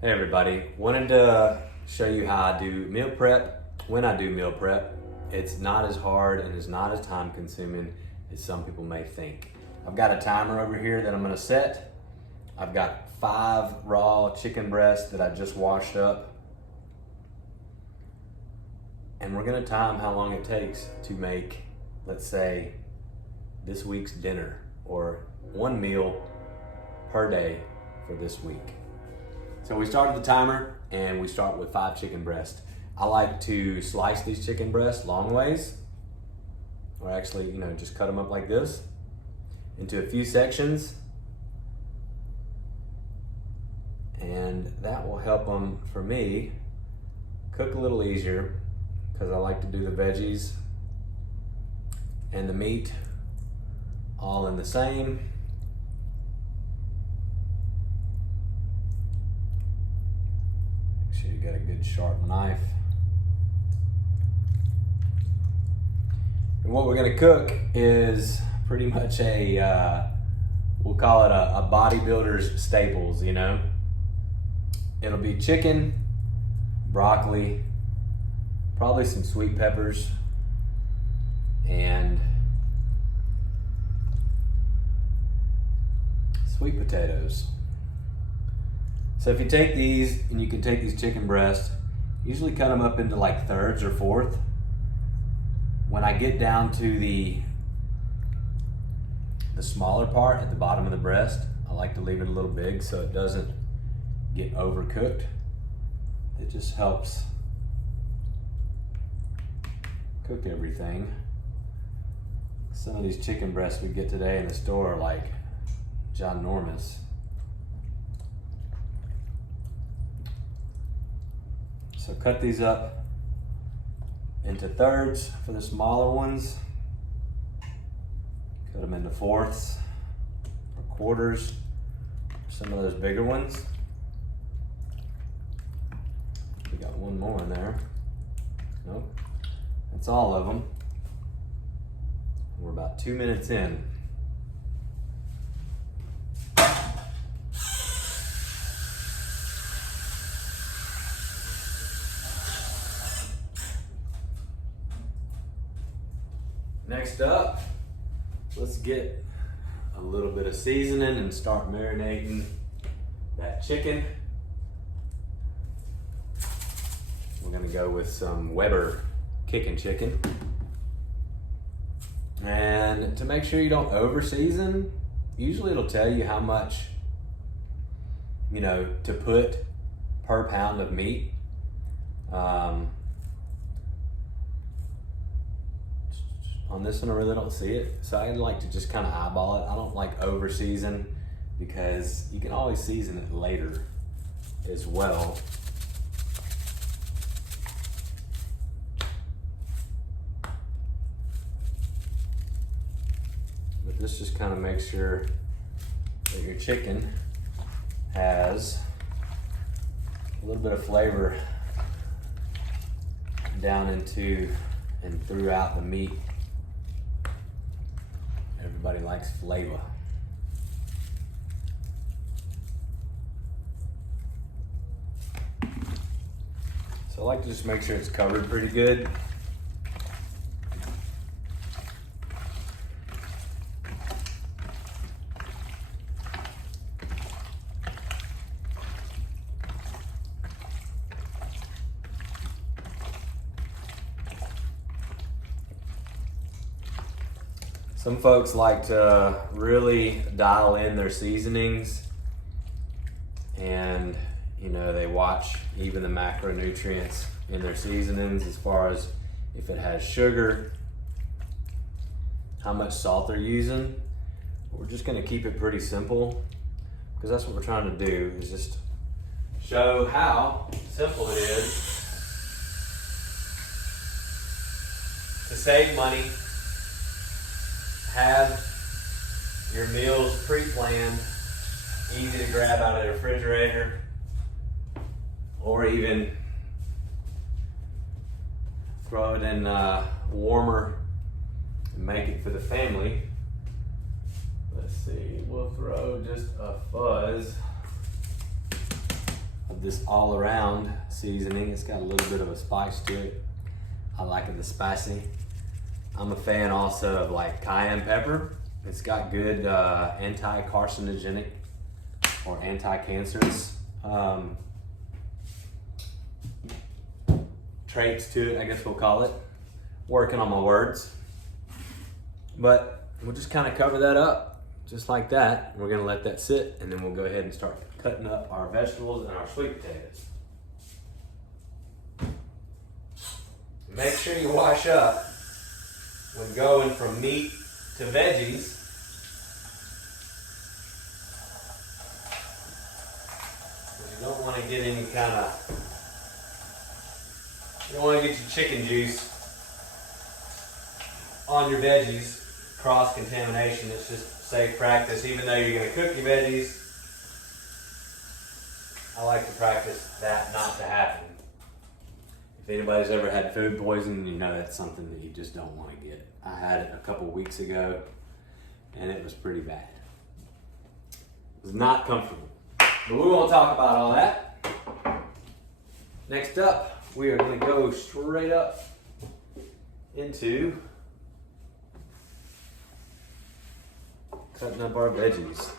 Hey everybody, wanted to show you how I do meal prep. When I do meal prep, it's not as hard and it's not as time consuming as some people may think. I've got a timer over here that I'm gonna set. I've got 5 raw chicken breasts that I just washed up. And we're gonna time how long it takes to make, let's say, this week's dinner or one meal per day for this week. So we started the timer and we start with 5 chicken breasts. I like to slice these chicken breasts long ways, or actually, just cut them up like this into a few sections. And that will help them, for me, cook a little easier because I like to do the veggies and the meat all in the same. Make sure you got a good sharp knife. And what we're gonna cook is pretty much we'll call it a bodybuilder's staples, It'll be chicken, broccoli, probably some sweet peppers, and sweet potatoes. So if you take these, and you can take these chicken breasts, usually cut them up into like thirds or fourth. When I get down to the smaller part at the bottom of the breast, I like to leave it a little big so it doesn't get overcooked. It just helps cook everything. Some of these chicken breasts we get today in the store are like ginormous. So cut these up into thirds for the smaller ones. Cut them into fourths or quarters for some of those bigger ones. We got one more in there. Nope. That's all of them. We're about 2 minutes in. Next up, let's get a little bit of seasoning and start marinating that chicken. We're gonna go with some Weber kicking chicken. And to make sure you don't over season, usually it'll tell you how much, to put per pound of meat. On this one, I really don't see it. So I like to just kind of eyeball it. I don't like over season because you can always season it later as well. But this just kind of makes sure that your chicken has a little bit of flavor down into and throughout the meat. Everybody likes flavor. So I like to just make sure it's covered pretty good. Some folks like to really dial in their seasonings and they watch even the macronutrients in their seasonings as far as if it has sugar, how much salt they're using. We're just going to keep it pretty simple because that's what we're trying to do, is just show how simple it is to save money. Have your meals pre-planned, easy to grab out of the refrigerator, or even throw it in warmer and make it for the family. Let's see, we'll throw just a fuzz of this all around seasoning. It's got a little bit of a spice to it. I like it the spicy. I'm a fan also of like cayenne pepper. It's got good anti-carcinogenic or anti-cancerous traits to it, I guess we'll call it. Working on my words. But we'll just kind of cover that up just like that. We're gonna let that sit, and then we'll go ahead and start cutting up our vegetables and our sweet potatoes. Make sure you wash up when going from meat to veggies. You don't want to get any kind of, you don't want to get your chicken juice on your veggies, cross-contamination. It's just safe practice. Even though you're going to cook your veggies, I like to practice that not to happen. If anybody's ever had food poisoning, you know that's something that you just don't want to get. I had it a couple weeks ago, and it was pretty bad. It was not comfortable. But we won't talk about all that. Next up, we are going to go straight up into cutting up our veggies.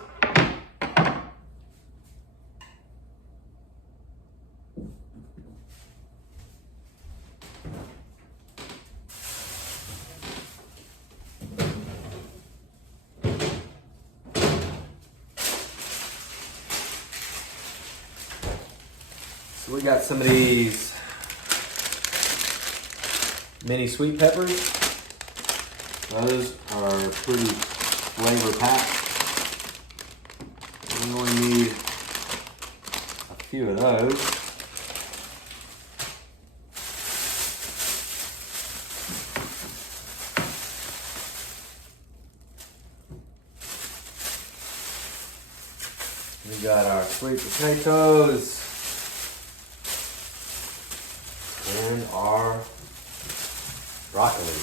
So we got some of these mini sweet peppers. Those are pretty flavor packed. We only need a few of those. We got our sweet potatoes and our broccoli.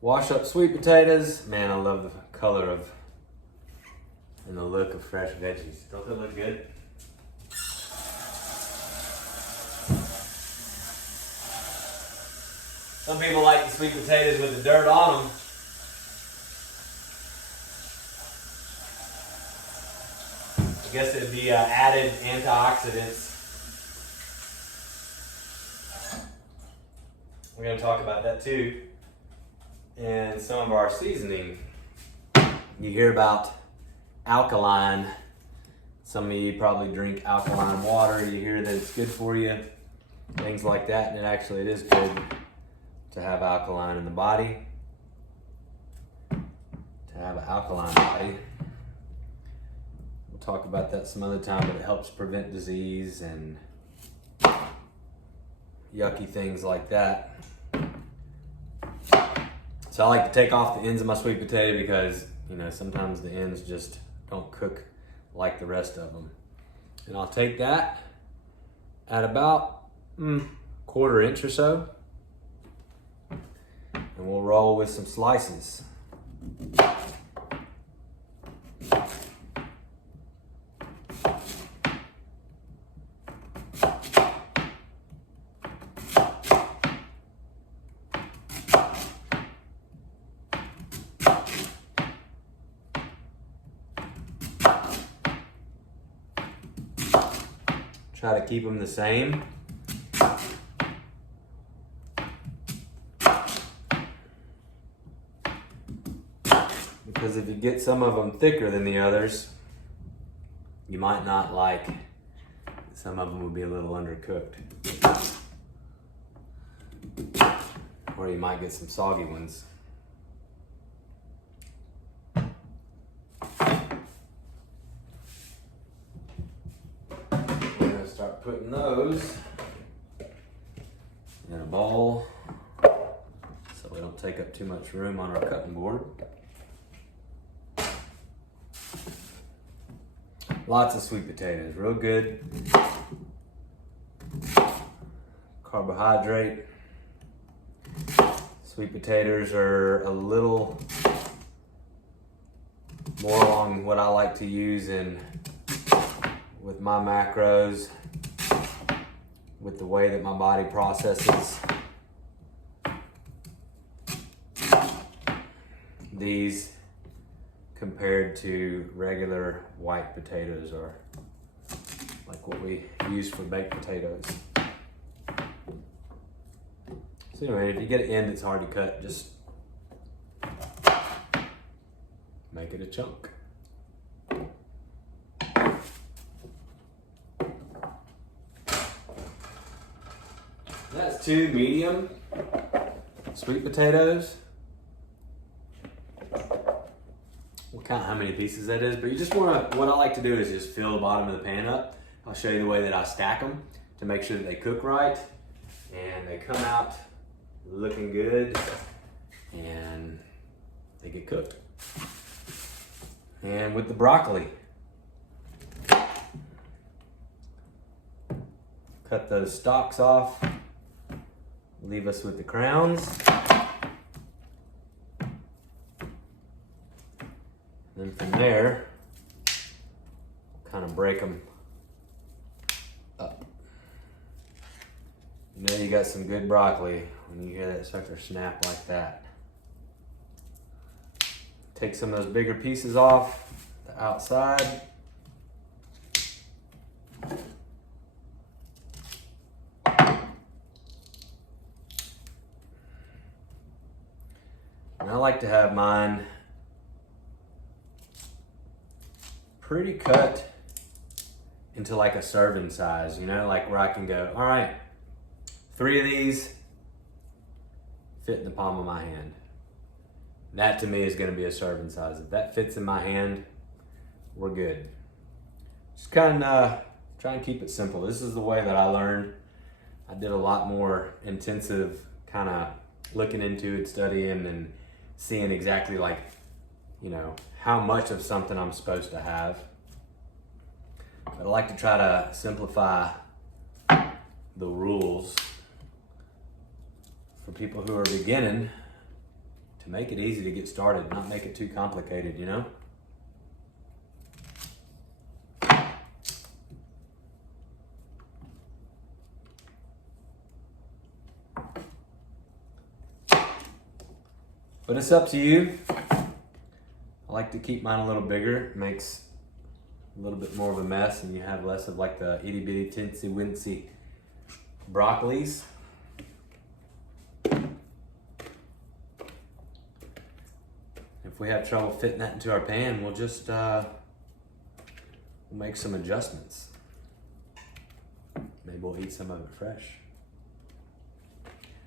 Wash up sweet potatoes. Man, I love the color of and the look of fresh veggies. Don't they look good? Some people like the sweet potatoes with the dirt on them. I guess it'd be added antioxidants. We're going to talk about that too. And some of our seasoning. You hear about alkaline. Some of you probably drink alkaline water. You hear that it's good for you. Things like that. And it is good to have alkaline in the body. To have an alkaline body. We'll talk about that some other time, but it helps prevent disease and yucky things like that. So I like to take off the ends of my sweet potato because, you know, sometimes the ends just don't cook like the rest of them. And I'll take that at about quarter inch or so. And we'll roll with some slices. Try to keep them the same. Because if you get some of them thicker than the others, you might not like, some of them will be a little undercooked. Or you might get some soggy ones. Start putting those in a bowl so we don't take up too much room on our cutting board. Lots of sweet potatoes, real good. Carbohydrate. Sweet potatoes are a little more along what I like to use with my macros, with the way that my body processes these compared to regular white potatoes, or like what we use for baked potatoes. So anyway, if you get an end that's hard to cut, just make it a chunk. That's 2 medium sweet potatoes. We'll count how many pieces that is, but you just want to, what I like to do is just fill the bottom of the pan up. I'll show you the way that I stack them to make sure that they cook right and they come out looking good and they get cooked. And with the broccoli, cut those stalks off, leave us with the crowns. Then from there, kind of break them up. You know you got some good broccoli when you hear that sucker snap like that. Take some of those bigger pieces off the outside. And I like to have mine pretty cut into like a serving size, you know, like where I can go, all right, 3 of these fit in the palm of my hand. That to me is gonna be a serving size. If that fits in my hand, we're good. Just kind of try and keep it simple. This is the way that I learned. I did a lot more intensive kind of looking into it, studying and seeing exactly like, you know, how much of something I'm supposed to have. But I like to try to simplify the rules for people who are beginning to make it easy to get started, not make it too complicated, you know? But it's up to you. I like to keep mine a little bigger. It makes a little bit more of a mess and you have less of like the itty bitty teensy wincy broccolis. If we have trouble fitting that into our pan, we'll just we'll make some adjustments. Maybe we'll eat some of it fresh.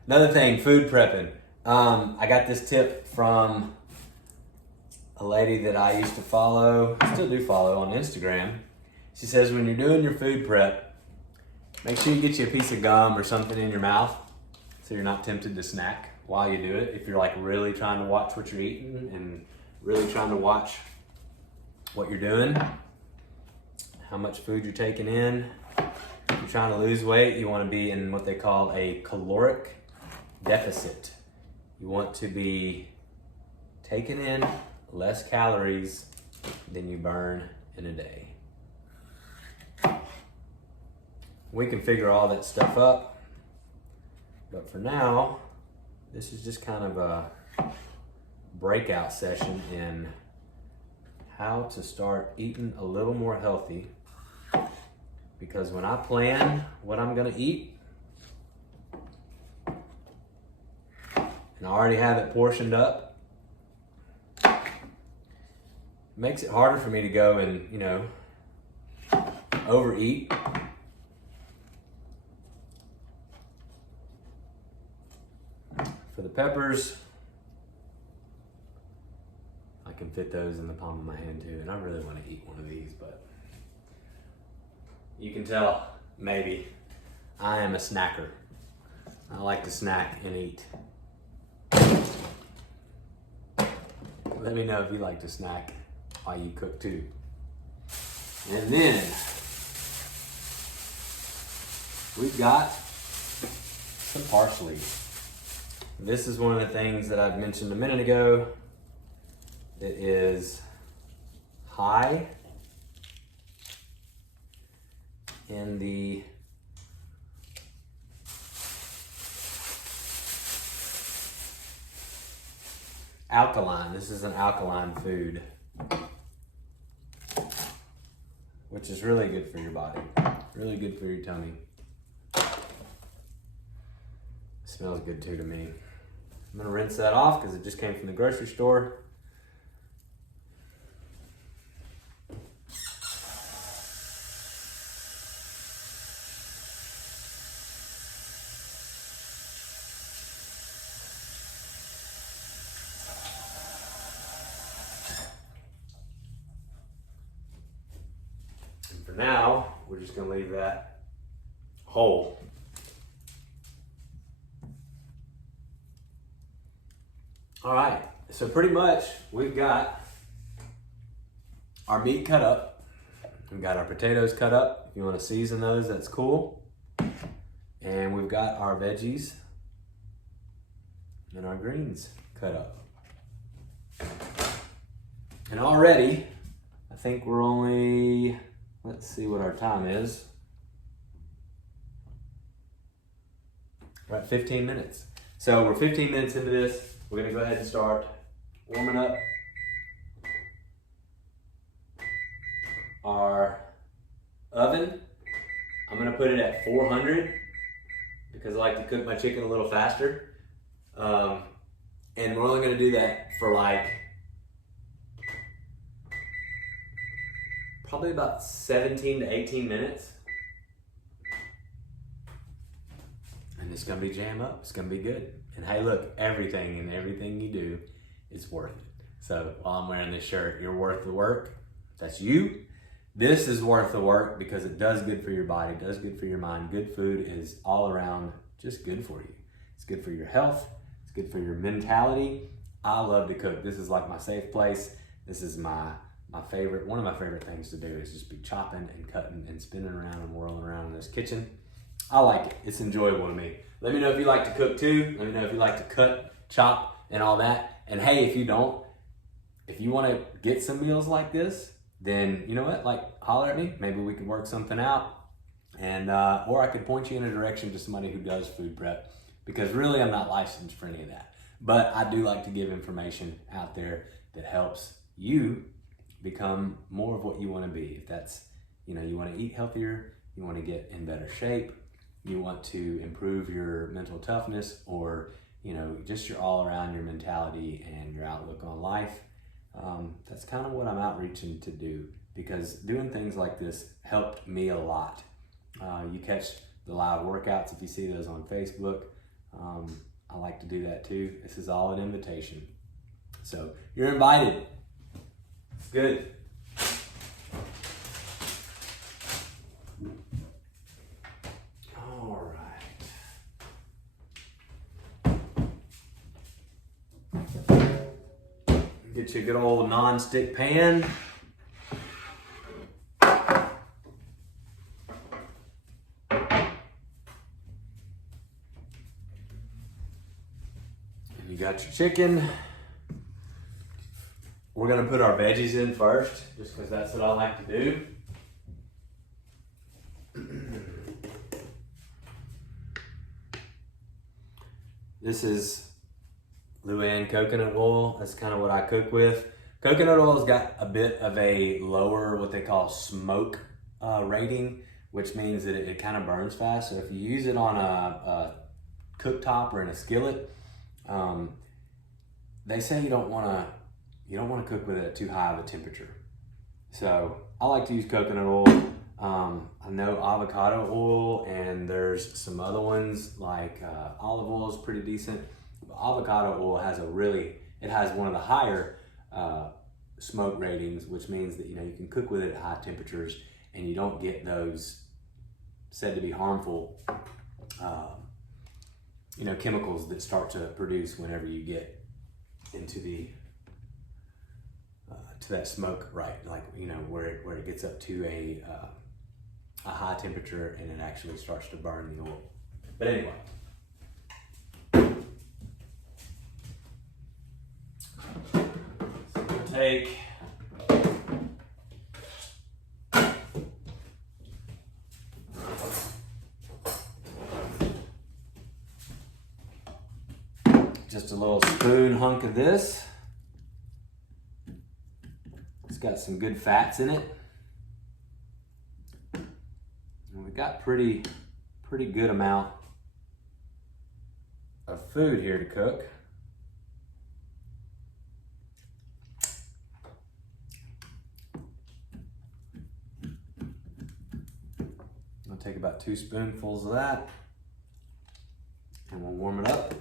Another thing, food prepping. I got this tip from a lady that I used to follow, still do follow on Instagram. She says when you're doing your food prep, make sure you get you a piece of gum or something in your mouth so you're not tempted to snack while you do it. If you're like really trying to watch what you're eating and really trying to watch what you're doing, how much food you're taking in. If you're trying to lose weight, you want to be in what they call a caloric deficit. You want to be taking in less calories than you burn in a day. We can figure all that stuff up, but for now, this is just kind of a breakout session in how to start eating a little more healthy, because when I plan what I'm gonna eat, and I already have it portioned up, it makes it harder for me to go and, you know, overeat. For the peppers, I can fit those in the palm of my hand too, and I really want to eat one of these, but you can tell, maybe, I am a snacker. I like to snack and eat. Let me know if you like to snack while you cook too. And then we've got some parsley. This is one of the things that I've mentioned a minute ago that is high in the alkaline. This is an alkaline food, which is really good for your body, really good for your tummy. Smells good too to me. I'm gonna rinse that off because it just came from the grocery store. And for now, we're just gonna leave that whole. All right, so pretty much we've got our meat cut up. We've got our potatoes cut up. If you want to season those, that's cool. And we've got our veggies and our greens cut up. And already, I think we're only, let's see what our time is. We're at 15 minutes. So we're 15 minutes into this. We're gonna go ahead and start warming up our oven. I'm gonna put it at 400 because I like to cook my chicken a little faster. And we're only gonna do that for like probably about 17 to 18 minutes. And it's gonna be jam up, it's gonna be good. And hey, look, everything you do is worth it. So while I'm wearing this shirt, you're worth the work. That's you. This is worth the work because it does good for your body, does good for your mind. Good food is all around just good for you. It's good for your health. It's good for your mentality. I love to cook. This is like my safe place. This is my favorite, one of my favorite things to do is just be chopping and cutting and spinning around and whirling around in this kitchen. I like it. It's enjoyable to me. Let me know if you like to cook too. Let me know if you like to cut, chop, and all that. And hey, if you don't, if you want to get some meals like this, then you know what? Like, holler at me. Maybe we could work something out. And or I could point you in a direction to somebody who does food prep. Because really, I'm not licensed for any of that. But I do like to give information out there that helps you become more of what you want to be. If that's, you know, you want to eat healthier, you want to get in better shape, you want to improve your mental toughness, or you know, just your all around, your mentality and your outlook on life. That's kind of what I'm outreaching to do, because doing things like this helped me a lot. You catch the live workouts if you see those on Facebook. I like to do that too. This is all an invitation. So you're invited. It's good. Get you a good old non-stick pan. And you got your chicken. We're gonna put our veggies in first, just because that's what I like to do. This is Luann coconut oil. That's kind of what I cook with. Coconut oil has got a bit of a lower, what they call smoke rating, which means that it kind of burns fast. So if you use it on a cooktop or in a skillet, they say you don't want to cook with it at too high of a temperature. So I like to use coconut oil. I know avocado oil, and there's some other ones like olive oil is pretty decent. But avocado oil has it has one of the higher smoke ratings, which means that, you know, you can cook with it at high temperatures and you don't get those said to be harmful you know, chemicals that start to produce whenever you get into the to that smoke, right? Like, you know, where it gets up to a high temperature and it actually starts to burn the oil. But anyway, so we'll take just a little spoon hunk of this. It's got some good fats in it. And we got pretty good amount of food here to cook. I'll take about 2 spoonfuls of that and we'll warm it up.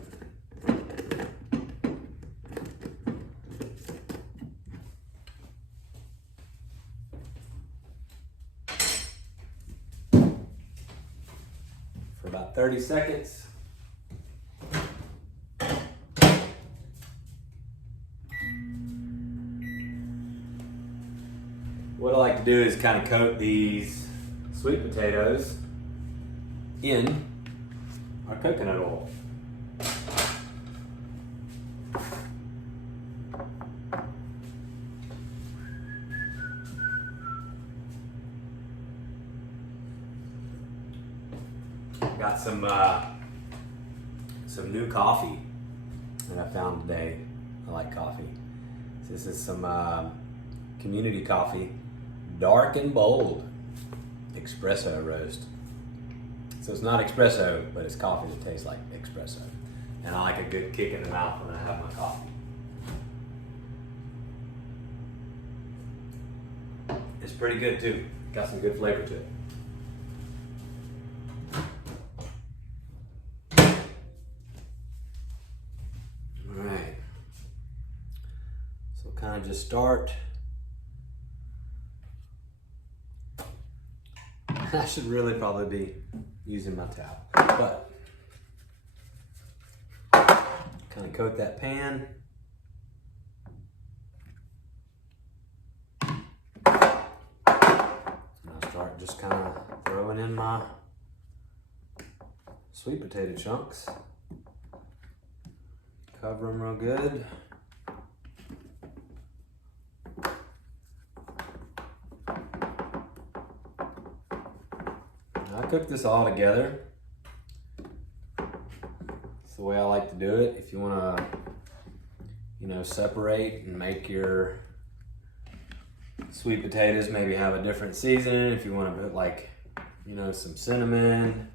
For about 30 seconds. What I like to do is kind of coat these sweet potatoes in our coconut oil. Got some new coffee that I found today. I like coffee. This is some Community Coffee, dark and bold espresso roast. So it's not espresso, but it's coffee that tastes like espresso. And I like a good kick in the mouth when I have my coffee. It's pretty good too. Got some good flavor to it. All right. So kind of just start. I should really probably be using my towel, but kind of coat that pan. And I'll start just kind of throwing in my sweet potato chunks. Cover them real good. I cook this all together. It's the way I like to do it. If you want to, separate and make your sweet potatoes, maybe have a different seasoning. If you want to put some cinnamon.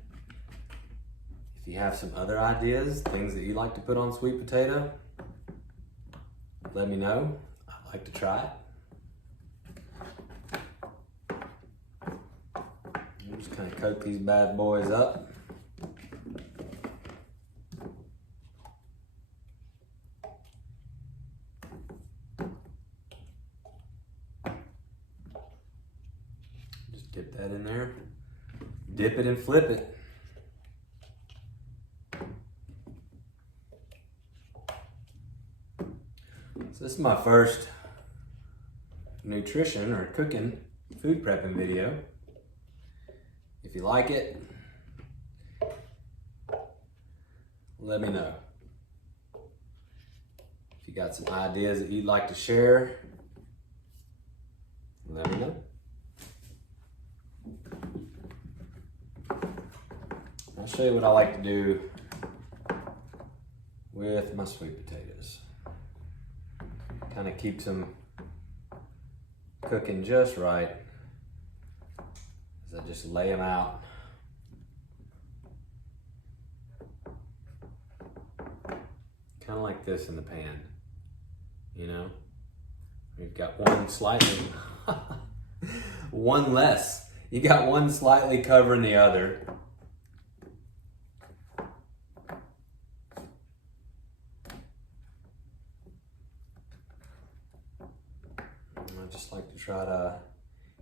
If you have some other ideas, things that you like to put on sweet potato, let me know. I'd like to try it. Just kind of coat these bad boys up. Just dip that in there. Dip it and flip it. So this is my first nutrition or cooking, food prepping video. If you like it, let me know. If you got some ideas that you'd like to share, let me know. I'll show you what I like to do with my sweet potatoes. Kind of keeps them cooking just right. I just lay them out. Kind of like this in the pan, We've got one slightly, one less. You got one slightly covering the other. I just like to try to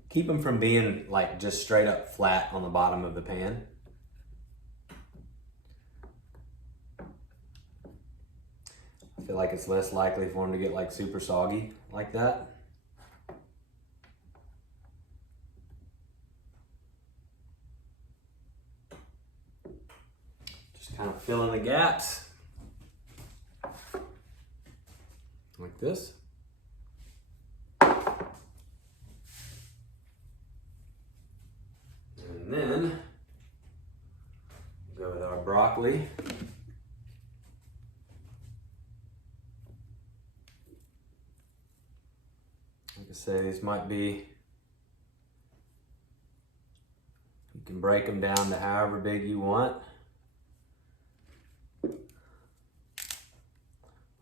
keep them from being just straight up flat on the bottom of the pan. I feel like it's less likely for them to get super soggy like that. Just kind of fill in the gaps like this. And then go with our broccoli. say these might be, you can break them down to however big you want, or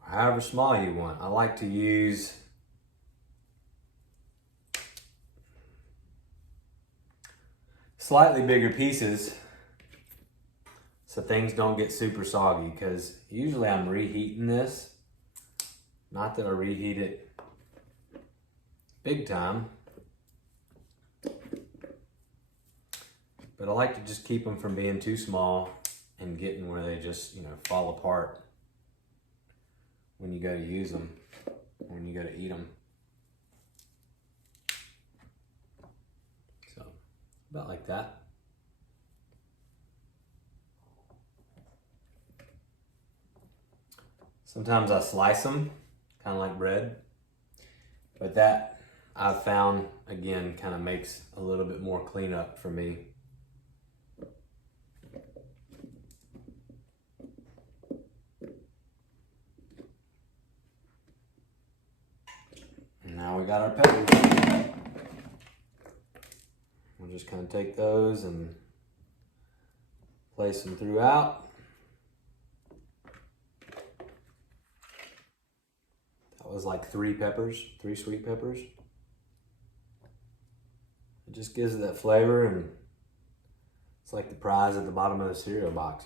however small you want. I like to use slightly bigger pieces so things don't get super soggy, because usually I'm reheating this. Not that I reheat it big time, but I like to just keep them from being too small and getting where they just, fall apart when you go to use them, when you go to eat them. So, about like that. Sometimes I slice them, kind of like bread, but that I've found, again, kind of makes a little bit more cleanup for me. And now we got our peppers. We'll just kind of take those and place them throughout. Was like 3 sweet peppers. It just gives it that flavor, and it's like the prize at the bottom of the cereal box,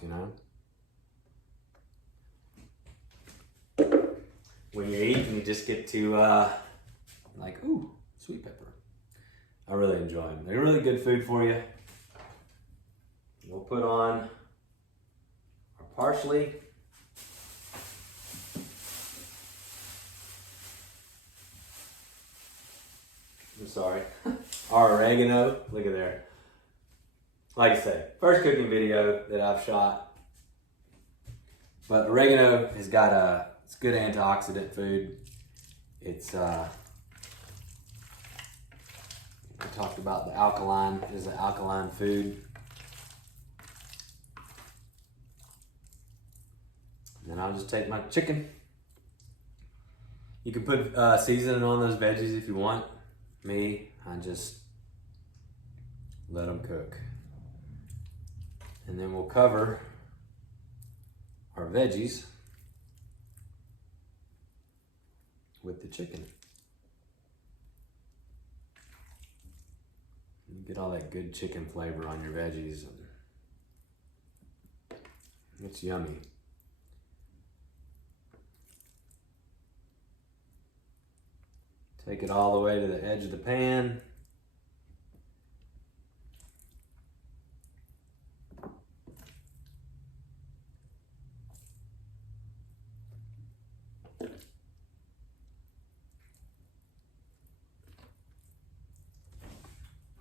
When you're eating, you just get to like, ooh, sweet pepper. I really enjoy them. They're really good food for you. We'll put on our parsley. I'm sorry, our oregano. Look at there. Like I said, first cooking video that I've shot. But oregano has got it's good antioxidant food. It's I talked about the alkaline, is an alkaline food. And then I'll just take my chicken. You can put seasoning on those veggies if you want. Me, I just let them cook. And then we'll cover our veggies with the chicken. You get all that good chicken flavor on your veggies. It's yummy. Take it all the way to the edge of the pan.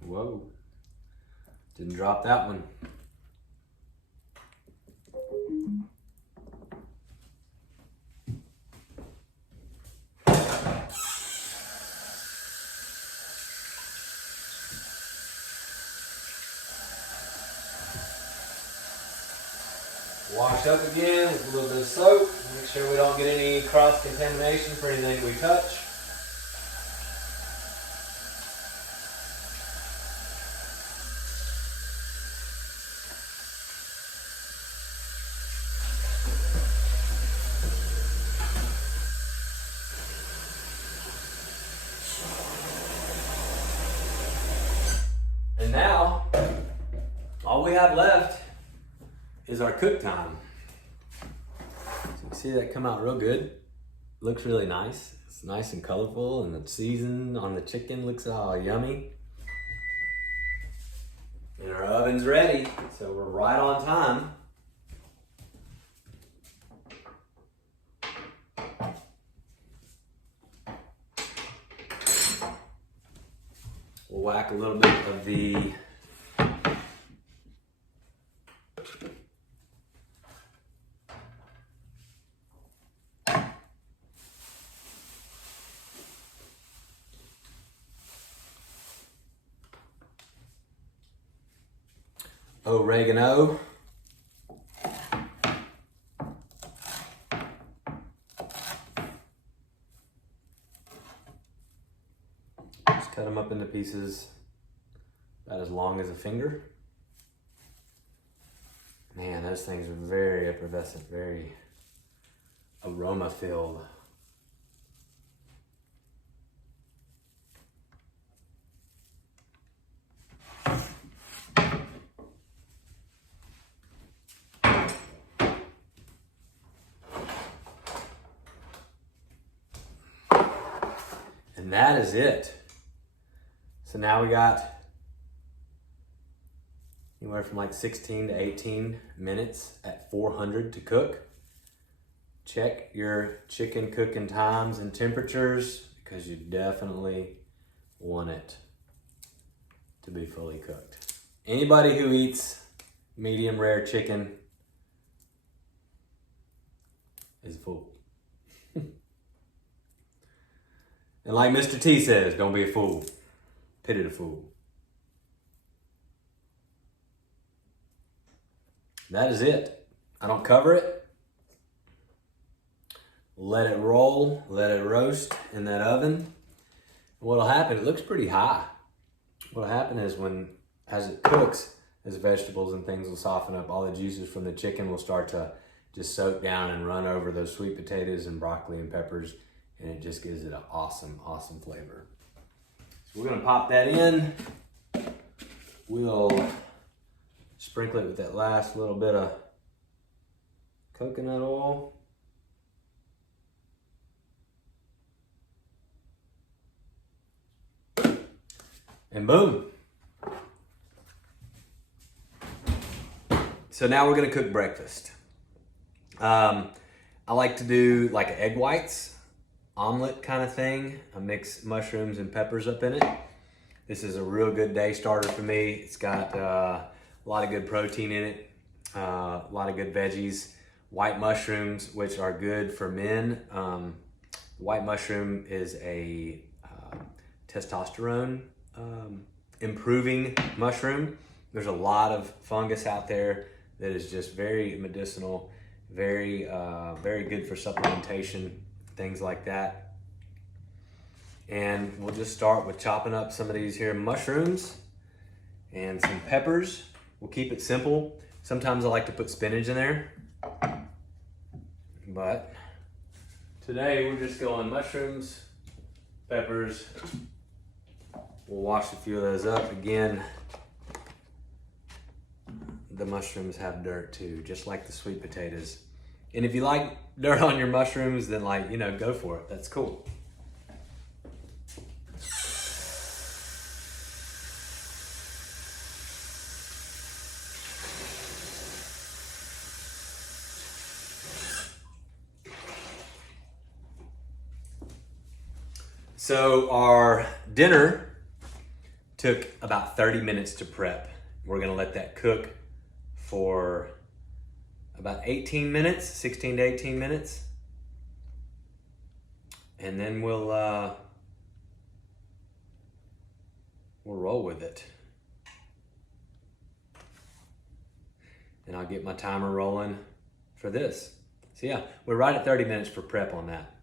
Whoa, didn't drop that one. Wash up again with a little bit of soap. Make sure we don't get any cross-contamination for anything we touch. And now, all we have left is our cook time. So you can see that come out real good. Looks really nice. It's nice and colorful, and the season on the chicken looks all yummy. And our oven's ready, so we're right on time. We'll whack a little bit of the oregano. Cut them up into pieces about as long as a finger. Man, those things are very effervescent, very aroma filled. And that is it. So now we got anywhere from like 16 to 18 minutes at 400 to cook. Check your chicken cooking times and temperatures because you definitely want it to be fully cooked. Anybody who eats medium rare chicken is a fool. And like Mr. T says, don't be a fool. Pity the fool. That is it. I don't cover it. Let it roll, let it roast in that oven. What'll happen, it looks pretty high. What'll happen is as it cooks, as vegetables and things will soften up, all the juices from the chicken will start to just soak down and run over those sweet potatoes and broccoli and peppers, and it just gives it an awesome, awesome flavor. So we're gonna pop that in. We'll sprinkle it with that last little bit of coconut oil. And boom. So now we're gonna cook breakfast. I like to do like egg whites, omelet kind of thing. I mix mushrooms and peppers up in it. This is a real good day starter for me. It's got a lot of good protein in it, a lot of good veggies. White mushrooms, which are good for men. White mushroom is a testosterone improving mushroom. There's a lot of fungus out there that is just very medicinal, very good for supplementation, things like that. And we'll just start with chopping up some of these here mushrooms and some peppers. We'll keep it simple. Sometimes I like to put spinach in there, but today we're just going mushrooms, peppers. We'll wash a few of those up. Again, the mushrooms have dirt too, just like the sweet potatoes. And if you like dirt on your mushrooms, then go for it. That's cool. So our dinner took about 30 minutes to prep. We're gonna let that cook for about 18 minutes, 16 to 18 minutes. And then we'll roll with it. And I'll get my timer rolling for this. So yeah, we're right at 30 minutes for prep on that.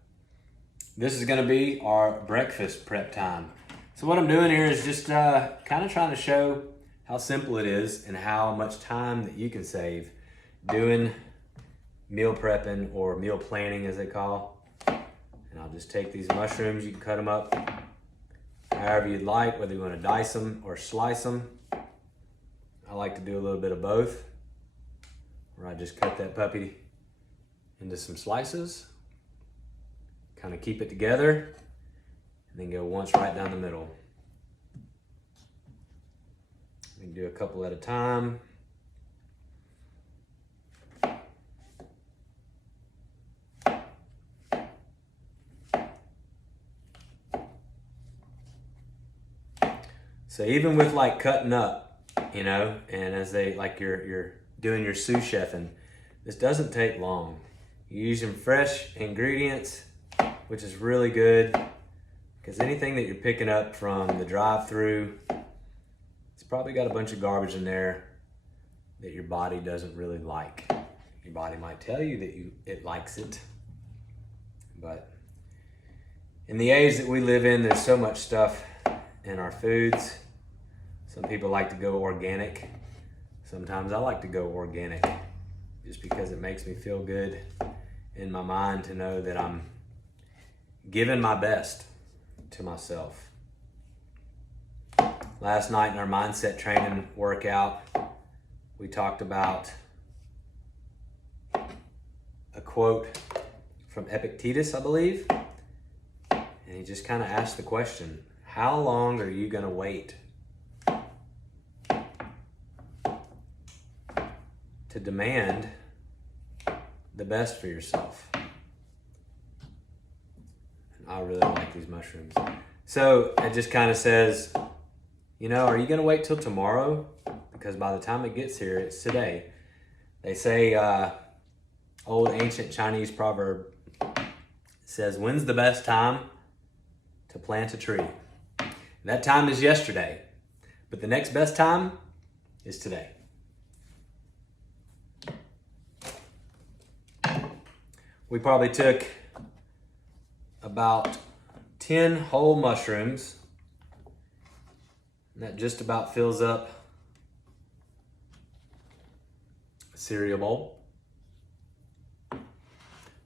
This is gonna be our breakfast prep time. So what I'm doing here is just kind of trying to show how simple it is and how much time that you can save doing meal prepping or meal planning as they call. And I'll just take these mushrooms, you can cut them up however you'd like, whether you want to dice them or slice them. I like to do a little bit of both, where I just cut that puppy into some slices, kind of keep it together, and then go once right down the middle. We can do a couple at a time. So even with like cutting up, and as you're doing your sous chefing, this doesn't take long. You're using fresh ingredients, which is really good, because anything that you're picking up from the drive-through, it's probably got a bunch of garbage in there that your body doesn't really like. Your body might tell you that it likes it, but in the age that we live in, there's so much stuff in our foods. Some people like to go organic. Sometimes I like to go organic just because it makes me feel good in my mind to know that I'm giving my best to myself. Last night in our mindset training workout, we talked about a quote from Epictetus, I believe. And he just kind of asked the question, how long are you going to wait to demand the best for yourself? And I really like these mushrooms. So it just kind of says, you know, are you going to wait till tomorrow? Because by the time it gets here, it's today. They say, old ancient Chinese proverb says, when's the best time to plant a tree? That time is yesterday, but the next best time is today. We probably took about 10 whole mushrooms. And that just about fills up a cereal bowl.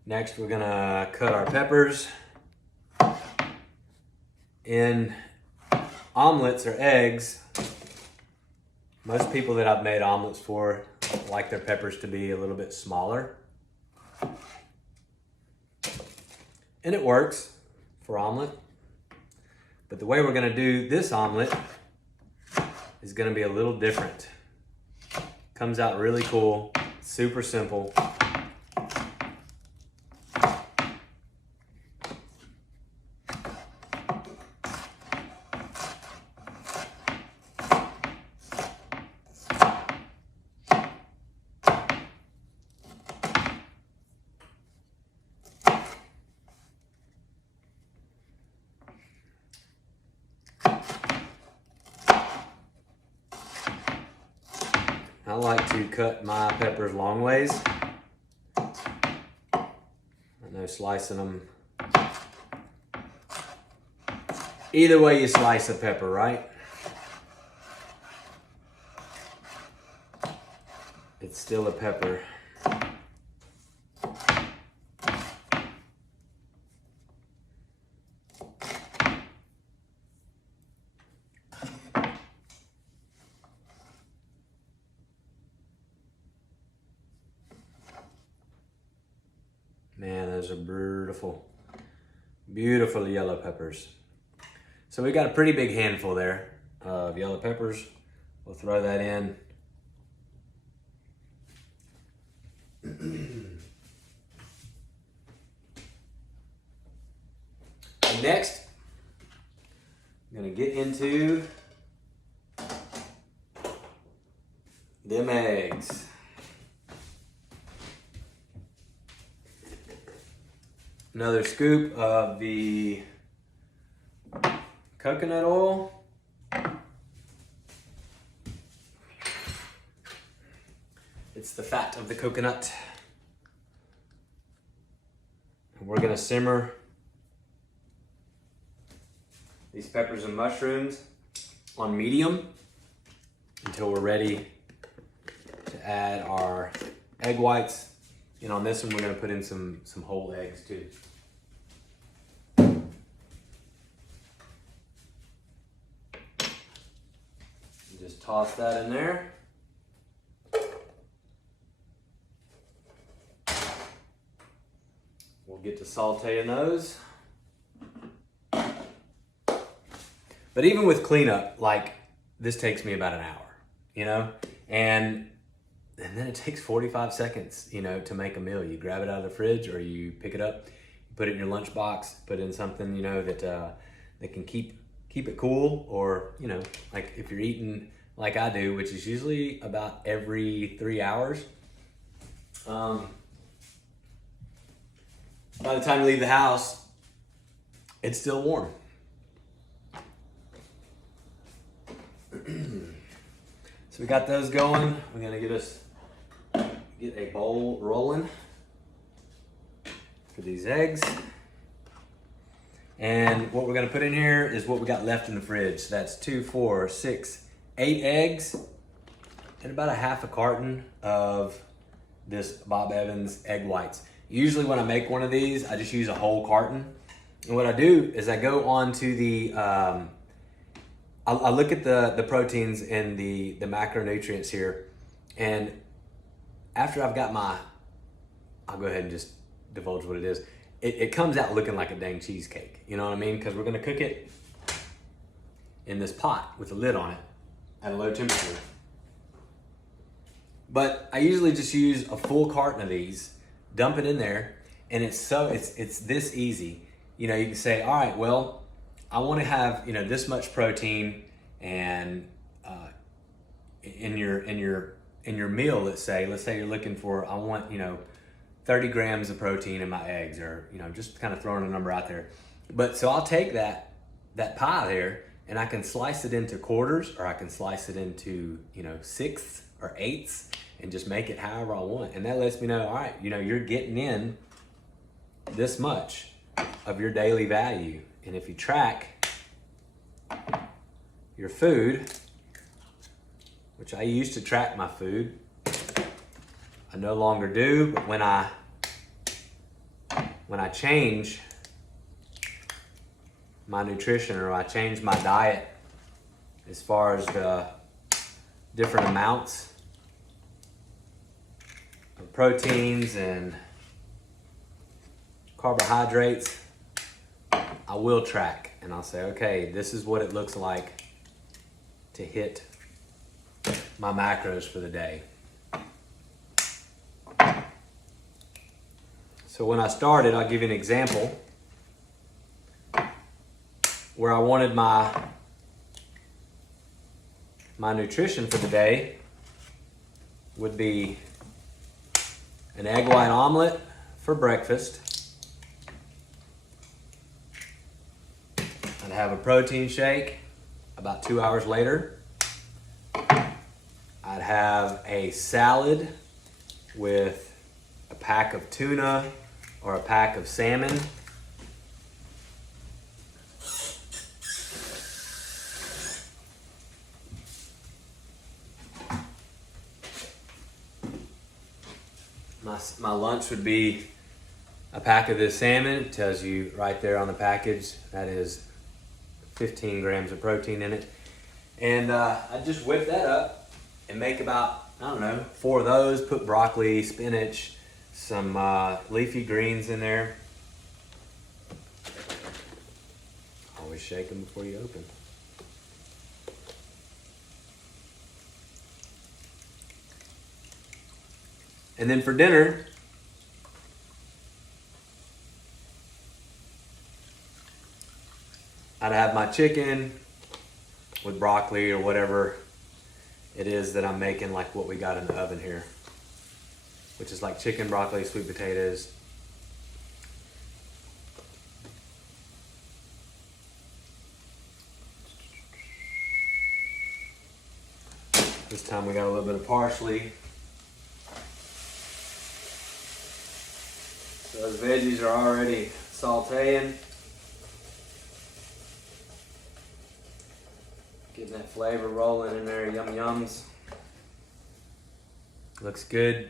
Next, we're gonna cut our peppers in omelets or eggs. Most people that I've made omelets for like their peppers to be a little bit smaller. And it works for omelet. But the way we're gonna do this omelet is gonna be a little different. Comes out really cool, super simple. I like to cut my peppers long ways. I know slicing them, either way you slice a pepper, right? It's still a pepper. Man, those are beautiful, beautiful yellow peppers. So we got a pretty big handful there of yellow peppers. We'll throw that in. And next, I'm gonna get into them eggs. Another scoop of the coconut oil. It's the fat of the coconut. And we're gonna simmer these peppers and mushrooms on medium until we're ready to add our egg whites. And on this one, we're gonna put in some whole eggs too. Just toss that in there. We'll get to sauteing those. But even with cleanup, like this takes me about an hour, you know? And then it takes 45 seconds, you know, to make a meal. You grab it out of the fridge or you pick it up, you put it in your lunchbox, put in something, you know, that can keep it cool. Or, you know, like if you're eating like I do, which is usually about every 3 hours, by the time you leave the house, it's still warm. So we got those going. We're gonna get a bowl rolling for these eggs. And what we're gonna put in here is what we got left in the fridge. So that's 2, 4, 6, 8 eggs and about a half a carton of this Bob Evans egg whites. Usually when I make one of these, I just use a whole carton. And what I do is I go on to the, I look at the proteins and the macronutrients here. And after I've got I'll go ahead and just divulge what it is. It comes out looking like a dang cheesecake. You know what I mean? Because we're gonna cook it in this pot with a lid on it at a low temperature. But I usually just use a full carton of these, dump it in there, and it's this easy. You know, you can say, all right, well, I want to have, you know, this much protein, and in your meal, let's say you're looking for, I want, you know, 30 grams of protein in my eggs, or, you know, just kind of throwing a number out there. But so I'll take that pie there, and I can slice it into quarters, or I can slice it into, you know, sixths or eighths, and just make it however I want. And that lets me know, all right, you know, you're getting in this much of your daily value. And if you track your food, which I used to track my food, I no longer do, but when I change my nutrition, or I change my diet as far as the different amounts of proteins and carbohydrates, I will track, and I'll say, okay, this is what it looks like to hit my macros for the day. So when I started, I'll give you an example where I wanted my nutrition for the day would be an egg white omelet for breakfast. I'd have a protein shake about 2 hours later. I'd have a salad with a pack of tuna or a pack of salmon. My lunch would be a pack of this salmon. It tells you right there on the package that is 15 grams of protein in it. And I just whip that up and make about, I don't know, 4 of those, put broccoli, spinach, some leafy greens in there. Always shake them before you open. And then for dinner, I'd have my chicken with broccoli or whatever it is that I'm making, like what we got in the oven here, which is like chicken, broccoli, sweet potatoes. This time we got a little bit of parsley. So those veggies are already sauteing. Getting that flavor rolling in there, yum yums. Looks good.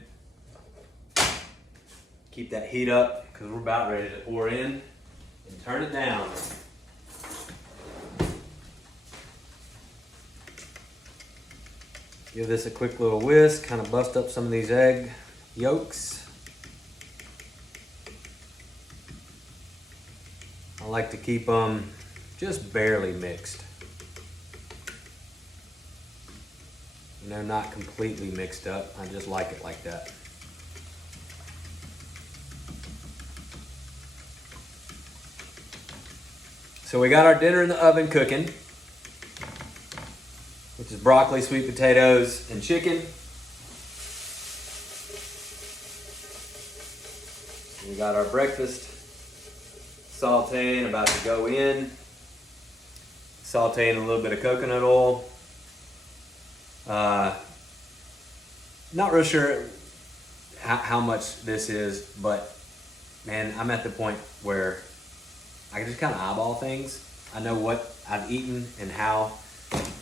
Keep that heat up because we're about ready to pour in and turn it down. Give this a quick little whisk, kind of bust up some of these egg yolks. I like to keep them just barely mixed. You know, not completely mixed up. I just like it like that. So we got our dinner in the oven cooking, which is broccoli, sweet potatoes, and chicken. We got our breakfast sauteing, about to go in. Sauteing a little bit of coconut oil. Not real sure how much this is, but man, I'm at the point where I just kind of eyeball things. I know what I've eaten and how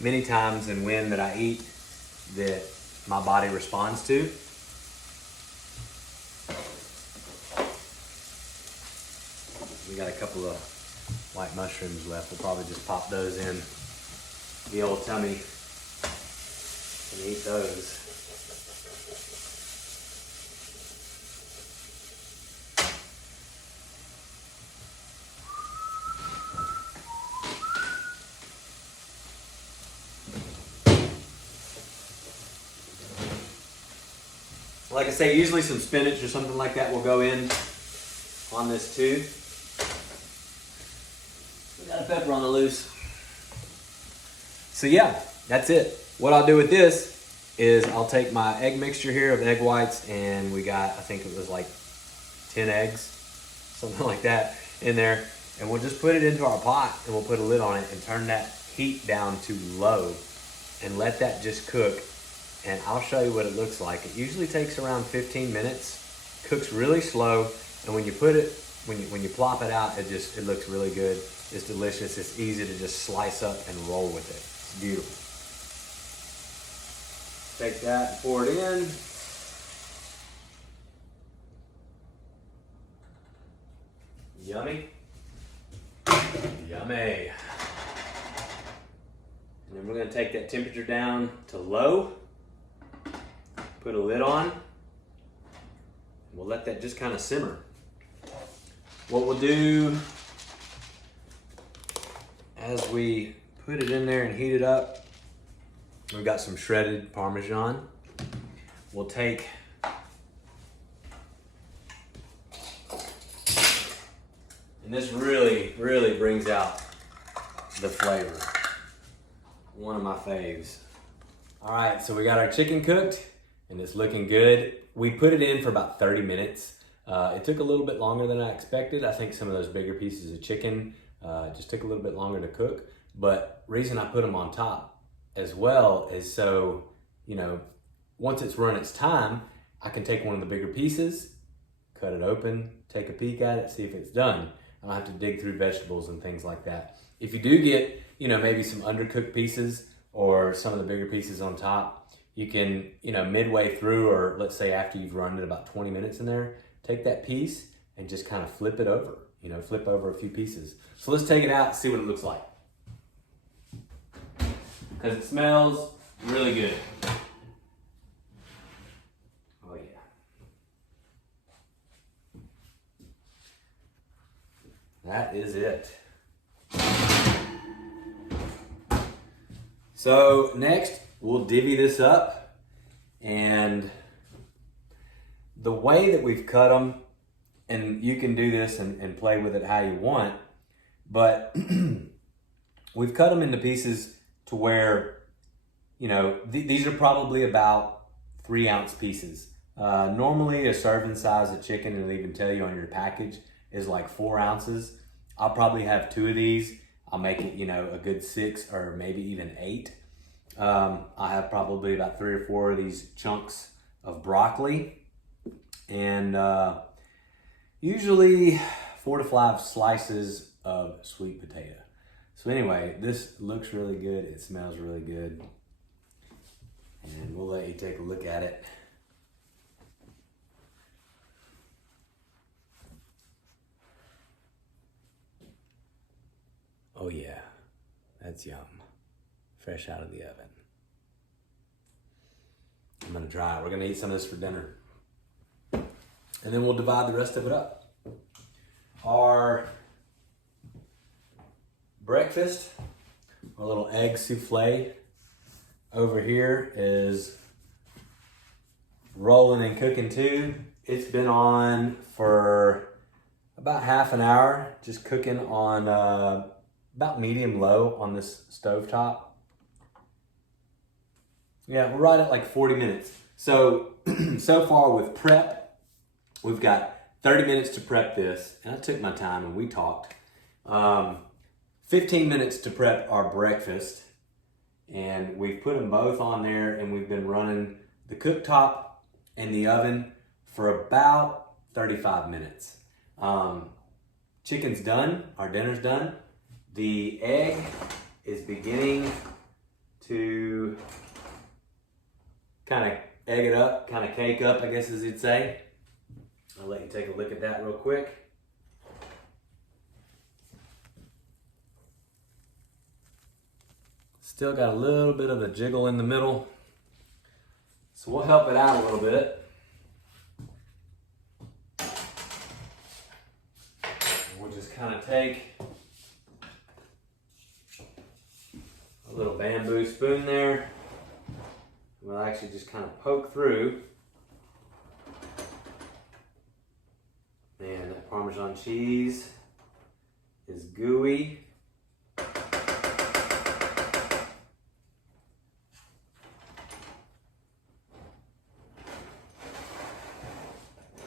many times and when that I eat that my body responds to. We got a couple of white mushrooms left. We'll probably just pop those in the old tummy and eat those. Like I say, usually some spinach or something like that will go in on this too. We got a pepper on the loose. So yeah, that's it. What I'll do with this is I'll take my egg mixture here of egg whites, and we got, I think it was like 10 eggs, something like that in there. And we'll just put it into our pot and we'll put a lid on it and turn that heat down to low and let that just cook. And I'll show you what it looks like. It usually takes around 15 minutes, cooks really slow, and when you put it, when you plop it out, it looks really good. It's delicious. It's easy to just slice up and roll with it. It's beautiful. Take that and pour it in. Yummy. Yummy. And then we're gonna take that temperature down to low. Put a lid on. We'll let that just kind of simmer. What we'll do as we put it in there and heat it up, we've got some shredded Parmesan. We'll take and this really brings out the flavor. One of my faves. All right, so we got our chicken cooked and it's looking good. We put it in for about 30 minutes. It took a little bit longer than I expected. I think some of those bigger pieces of chicken just took a little bit longer to cook. But reason I put them on top as well is so, you know, once it's run its time, I can take one of the bigger pieces, cut it open, take a peek at it, see if it's done. I don't have to dig through vegetables and things like that. If you do get, you know, maybe some undercooked pieces or some of the bigger pieces on top, you can, you know, midway through, or let's say after you've run it about 20 minutes in there, take that piece and just kind of flip it over, you know, flip over a few pieces. So let's take it out and see what it looks like. Because it smells really good. Oh yeah. That is it. So next, we'll divvy this up, and the way that we've cut them, and you can do this and play with it how you want, but we've cut them into pieces to where, you know, these are probably about 3-ounce pieces. Normally a serving size of chicken, it'll even tell you on your package, is like 4 ounces. I'll probably have 2 of these. I'll make it, you know, a good 6 or maybe even 8. I have probably about 3 or 4 of these chunks of broccoli, and usually 4 to 5 slices of sweet potato. So anyway, this looks really good. It smells really good. And we'll let you take a look at it. Oh yeah, that's yum. Fresh out of the oven. I'm gonna try it. We're gonna eat some of this for dinner. And then we'll divide the rest of it up. Our breakfast, our little egg souffle over here is rolling and cooking too. It's been on for about half an hour, just cooking on about medium low on this stovetop. Yeah, we're right at like 40 minutes. So, so far with prep, we've got 30 minutes to prep this, and I took my time and we talked. 15 minutes to prep our breakfast, and we've put them both on there, and we've been running the cooktop and the oven for about 35 minutes. chicken's done, our dinner's done. The egg is beginning to kind of egg it up, kind of cake up, I guess as you'd say. I'll let you take a look at that real quick. Still got a little bit of a jiggle in the middle. So we'll help it out a little bit. We'll just kind of take a little bamboo spoon there. We'll actually just kind of poke through. Man, that Parmesan cheese is gooey.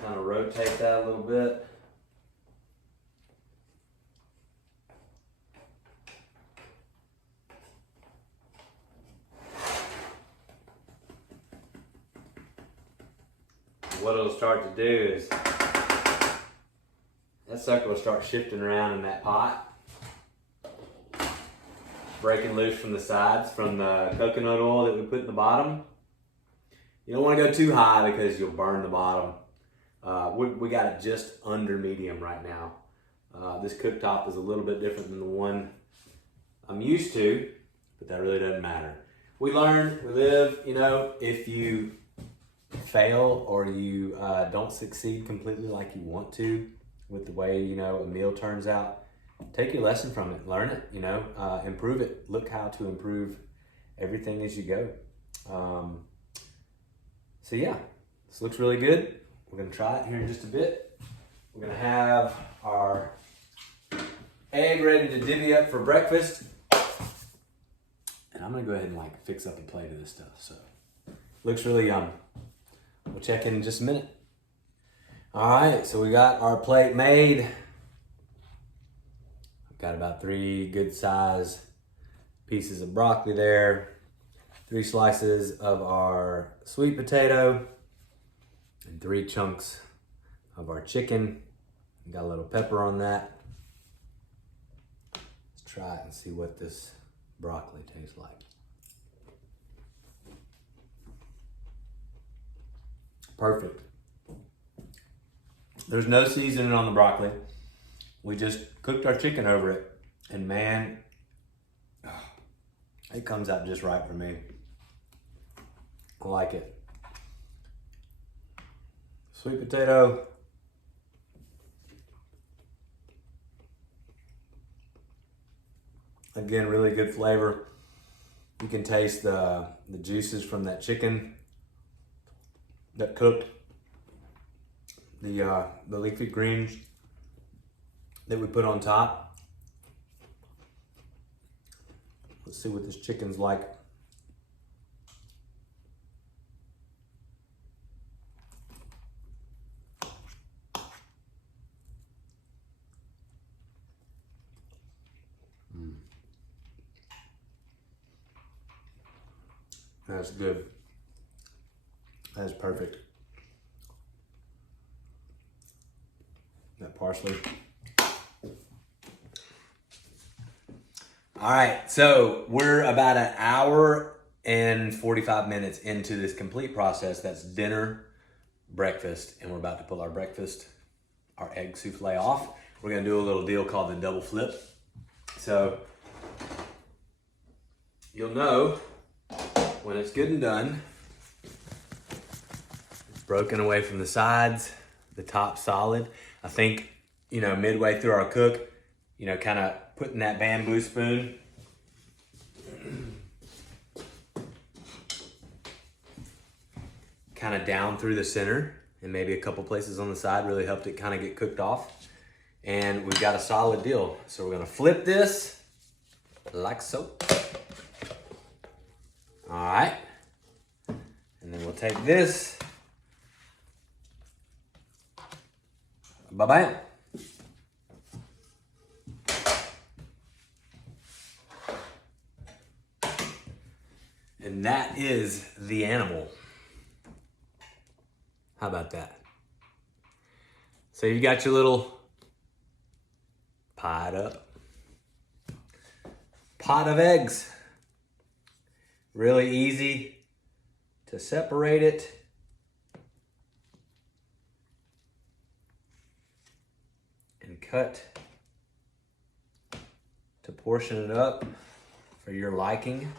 Kind of rotate that a little bit. What it'll start to do is that sucker will start shifting around in that pot, breaking loose from the sides from the coconut oil that we put in the bottom. You don't want to go too high because you'll burn the bottom. We got it just under medium right now. This cooktop is a little bit different than the one I'm used to, but that really doesn't matter. We learn, we live, you know, if you fail or you don't succeed completely like you want to with the way, you know, a meal turns out, take your lesson from it, learn it, you know, improve it. Look how to improve everything as you go. So yeah, this looks really good. We're gonna try it here in just a bit. We're gonna have our egg ready to divvy up for breakfast. And I'm gonna go ahead and like fix up a plate of this stuff. So looks really yum. We'll check in just a minute. All right, so we got our plate made. I've got about 3 good size pieces of broccoli there, 3 slices of our sweet potato, and 3 chunks of our chicken. Got a little pepper on that. Let's try it and see what this broccoli tastes like. Perfect. There's no seasoning on the broccoli. We just cooked our chicken over it, and man, it comes out just right for me. I like it. Sweet potato. Again, really good flavor. You can taste the juices from that chicken that cooked. The leafy greens that we put on top. Let's see what this chicken's like. That's good. That's perfect. That parsley. All right, so we're about an hour and 45 minutes into this complete process. That's dinner, breakfast, and we're about to pull our breakfast, our egg souffle off. We're gonna do a little deal called the double flip. So you'll know when it's good and done. It's broken away from the sides, the top solid. I think, you know, midway through our cook, you know, kind of putting that bamboo spoon kind of down through the center and maybe a couple places on the side really helped it kind of get cooked off. And we've got a solid deal. So we're gonna flip this like so. All right. And then we'll take this. Bye-bye. And that is the animal. How about that? So you got your little pie it up. Pot of eggs. Really easy to separate it. And cut to portion it up for your liking.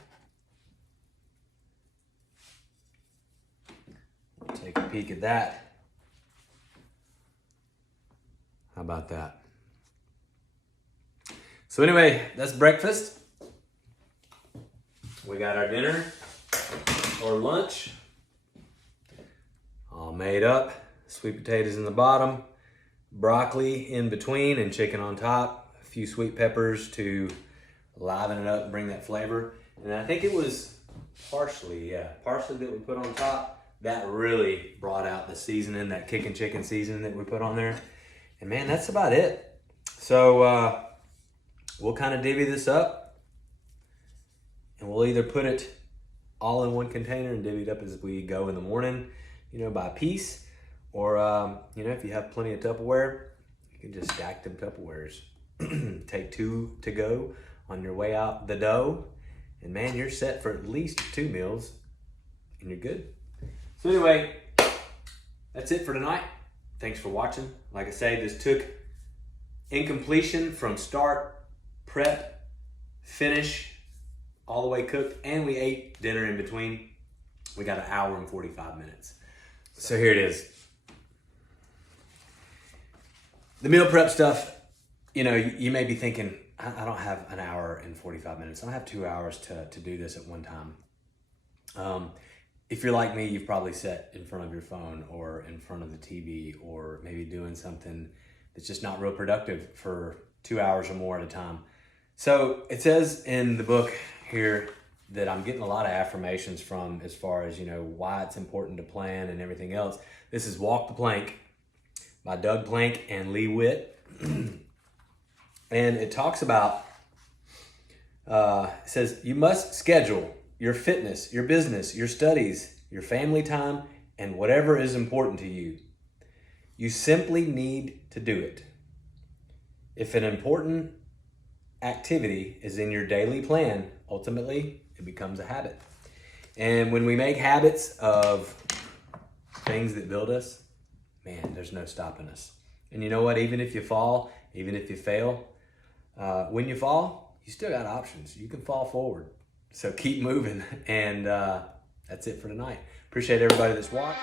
We'll take a peek at that. How about that? So anyway, that's breakfast. We got our dinner or lunch all made up. Sweet potatoes in the bottom, broccoli in between, and chicken on top. A few sweet peppers to liven it up and bring that flavor. And I think it was parsley that we put on top. That really brought out the seasoning, that kickin' chicken seasoning that we put on there. And man, that's about it. So we'll kind of divvy this up. And we'll either put it all in one container and divvy it up as we go in the morning, by piece. Or, if you have plenty of Tupperware, you can just stack them Tupperwares. Take 2 to go on your way out the dough. And man, you're set for at least 2 meals and you're good. So anyway, that's it for tonight. Thanks for watching. Like I say, this took incompletion from start, prep, finish, all the way cooked, and we ate dinner in between. We got 1 hour and 45 minutes. So here it is. The meal prep stuff, you may be thinking, I don't have 1 hour and 45 minutes. I don't have 2 hours to do this at one time. If you're like me, you've probably sat in front of your phone or in front of the TV or maybe doing something that's just not real productive for 2 hours or more at a time. So it says in the book here that I'm getting a lot of affirmations from as far as, why it's important to plan and everything else. This is Walk the Plank by Doug Plank and Lee Witt. And it talks about, it says, you must schedule your fitness, your business, your studies, your family time, and whatever is important to you. You simply need to do it. If an important activity is in your daily plan, ultimately it becomes a habit. And when we make habits of things that build us, man, there's no stopping us. And you know what? Even if you fall, even if you fail, when you fall, you still got options. You can fall forward. So keep moving. And that's it for tonight. Appreciate everybody that's watched.